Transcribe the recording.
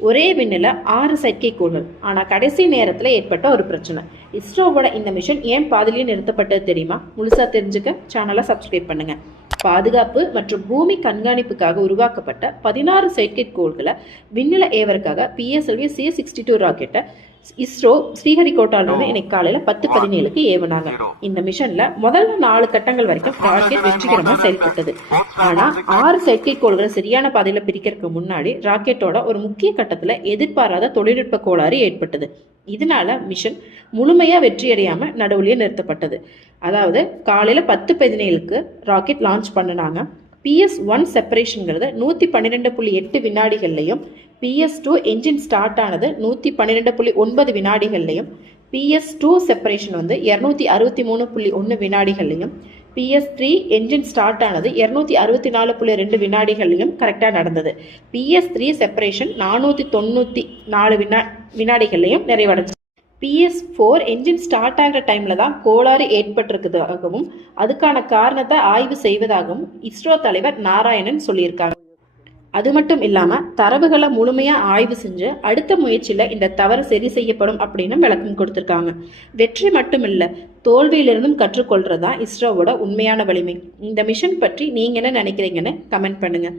ஒரே விண்ணில் ஆறு செயற்கைக்கோள்கள் ஆனால் கடைசி நேரத்தில் ஏற்பட்ட ஒரு பிரச்சனை. இஸ்ரோவோட இந்த மிஷன் ஏன் பாதிலேயே நிறுத்தப்பட்டது தெரியுமா? முழுசாக தெரிஞ்சுக்க சேனலை சப்ஸ்கிரைப் பண்ணுங்கள் பாதுகாப்பு மற்றும் பூமி கண்காணிப்புக்காக உருவாக்கப்பட்ட பதினாறு செயற்கைக்கோள்களை விண்ணில ஏவருக்காக பிஎஸ்எல்வி சி சிக்ஸ்டி டூ ராக்கெட்டை இஸ்ரோ ஸ்ரீஹரிகோட்டால இன்னைக்கு காலையில பத்து பதினேழுக்கு ஏவுனாங்க. இந்த மிஷன்ல முதல்ல நாலு கட்டங்கள் வரைக்கும் ராக்கெட் வெற்றிகரமா செயல்பட்டது. ஆனா ஆறு செயற்கைக்கோள்களை சரியான பாதையில பிரிக்கிறதுக்கு முன்னாடி ராக்கெட்டோட ஒரு முக்கிய கட்டத்துல எதிர்பாராத தொழில்நுட்ப கோளாறு ஏற்பட்டது. இதனால மிஷன் முழுமையா வெற்றியடையாம நடுவுலயே நிறுத்தப்பட்டது. அதாவது காலையில பத்து பதினேழுக்கு ராக்கெட் லான்ச் பண்ணுனாங்க. பிஎஸ் ஒன் செப்பரேஷனுங்கிறது நூற்றி பன்னிரெண்டு புள்ளி எட்டு வினாடிகள்லையும் பிஎஸ் டூ என்ஜின் ஸ்டார்ட் ஆனது நூற்றி பன்னிரெண்டு புள்ளி ஒன்பது வினாடிகள்லையும் பிஎஸ் டூ செப்பரேஷன் வந்து இரநூத்தி அறுபத்தி மூணு புள்ளி ஒன்று வினாடிகள்லையும் பிஎஸ் த்ரீ என்ஜின் ஸ்டார்ட் ஆனது இரநூத்தி அறுபத்தி நாலு புள்ளி ரெண்டு வினாடிகளிலும் கரெக்டாக நடந்தது. பிஎஸ் த்ரீ செப்பரேஷன் நானூற்றி தொண்ணூற்றி நாலு வினா வினாடிகள்லையும் நிறைவடைஞ்சது பிஎஸ் ஃபோர் என்ஜின் ஸ்டார்ட் ஆகிற டைமில் தான் கோளாறு ஏற்பட்டிருக்கிறதாகவும் அதுக்கான காரணத்தை ஆய்வு செய்வதாகவும் இஸ்ரோ தலைவர் நாராயணன் சொல்லியிருக்காங்க. அது மட்டும் இல்லாமல் தரவுகளை முழுமையாக ஆய்வு செஞ்சு அடுத்த முயற்சியில் இந்த தவறு சரி செய்யப்படும் அப்படின்னு விளக்கம் கொடுத்துருக்காங்க. வெற்றி மட்டும் இல்லை தோல்வியிலிருந்தும் கற்றுக்கொள்றது தான் இஸ்ரோவோட உண்மையான வலிமை. இந்த மிஷன் பற்றி நீங்கள் என்ன நினைக்கிறீங்கன்னு கமெண்ட் பண்ணுங்கள்